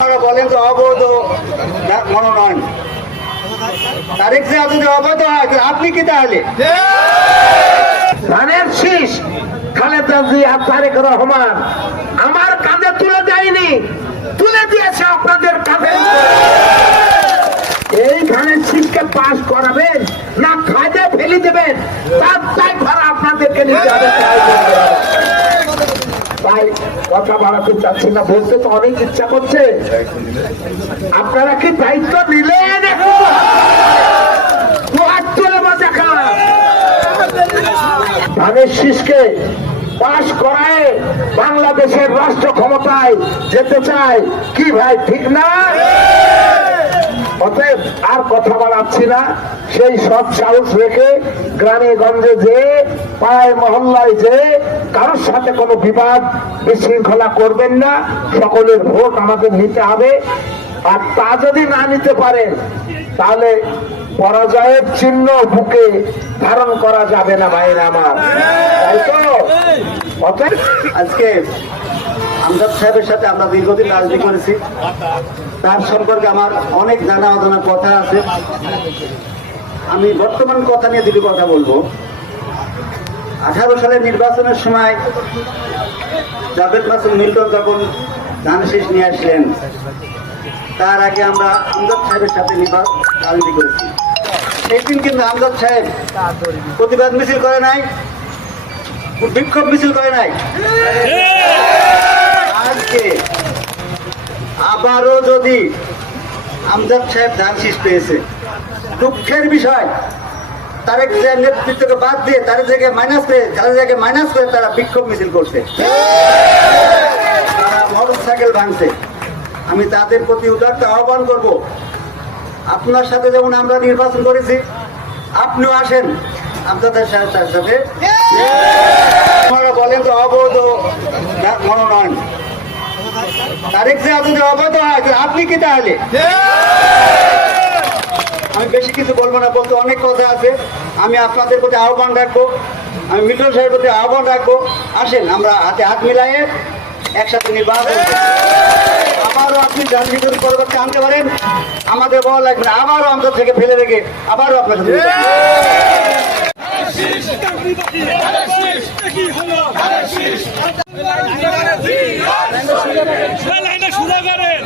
বলেন তো অবৈধ মনোনয়ন তারিখ যে যদি অবৈধ হয় আপনি কি তাহলে ধানের শীষ খালেদা জিয়া তারেক রহমান আমার কাঁধে তুলে দেয়নি, তুলে দিয়েছে আপনাদের কাঁধে। এই ধানের শীষকে পাশ করাবেন না কাঁধে ফেলে দেবেন তার দায়ভার আপনাদেরকে নিতে হবে। তাই কথা বাড়াতে চাচ্ছি না, বলতে তো অনেক ইচ্ছা করছে। আপনারা কি দায়িত্ব নিলেন? ধানের শীষকে পাশ করায় বাংলাদেশের রাষ্ট্র ক্ষমতায় যেতে চায় কি ভাই, ঠিক না? অতএব আর কথা বাড়াচ্ছি না, সেই সব সাহস রেখে গ্রামে গঞ্জে যে পাড়ায় মহল্লায় যে কারোর সাথে কোনো বিবাদ বিশৃঙ্খলা করবেন না। সকলের ভোট আমাদের নিতে হবে, আর তা যদি না নিতে পারেন তাহলে পরাজয়ের চিহ্ন বুকে ধারণ করা যাবে না ভাইরা আমার, তাই তো? আজকে আমজাদ সাহেবের সাথে আমরা দীর্ঘদিন রাজনীতি করেছি, তার সম্পর্কে আমার অনেক জানা অজানা কথা আছে। আমি বর্তমান কথা নিয়ে দুটি কথা বলবো। 18 সালের নির্বাচনের সময় জাভেদ মাসুদ মিল্টন যখন ধান শীষ নিয়ে আসলেন, তার আগে আমরা আমজাদ সাহেবের সাথে রাজনীতি করেছি। সেই দিন কিন্তু আমজাদ সাহেব প্রতিবাদ মিছিল করে নাই, বিক্ষোভ মিছিল করে নাই। আজকে আবারও যদি আমজাদ সাহেব ধান শীষ পেয়েছে, দুঃখের বিষয় তারেক জিয়ার নেতৃত্বকে বাদ দিয়ে তাদের জায়গায় মাইনাস করে তারা বিক্ষোভ মিছিল করছে, তারা মোটরসাইকেল ভাঙছে। আমি তাদের প্রতি উদারতা আহ্বান করব, আপনার সাথে যেমন আমরা নির্বাচন করেছি, আপনিও আসেন আপনাদের সাথে। আপনারা বলেন তো অবৈধ মনোনয়ন তারিখ যে যদি অবৈধ হয় আপনি কি তাহলে? আমি বেশি কিছু বলবো না, বলতে অনেক কথা আছে। আমি আপনাদের প্রতি আহ্বান রাখবো, আমি মিল্টন সাহেবের প্রতি আহ্বান রাখবো, আসেন আমরা হাতে হাত মিলাইয়ে একসাথে নির্বাচন। আবারও আপনি রাজনীতির পরিবর্তে আনতে পারেন, আমাদের বলা লাগবে না, আবারও আমাদের থেকে ফেলে রেখে আবারও আপনার সাথে সুদা করেন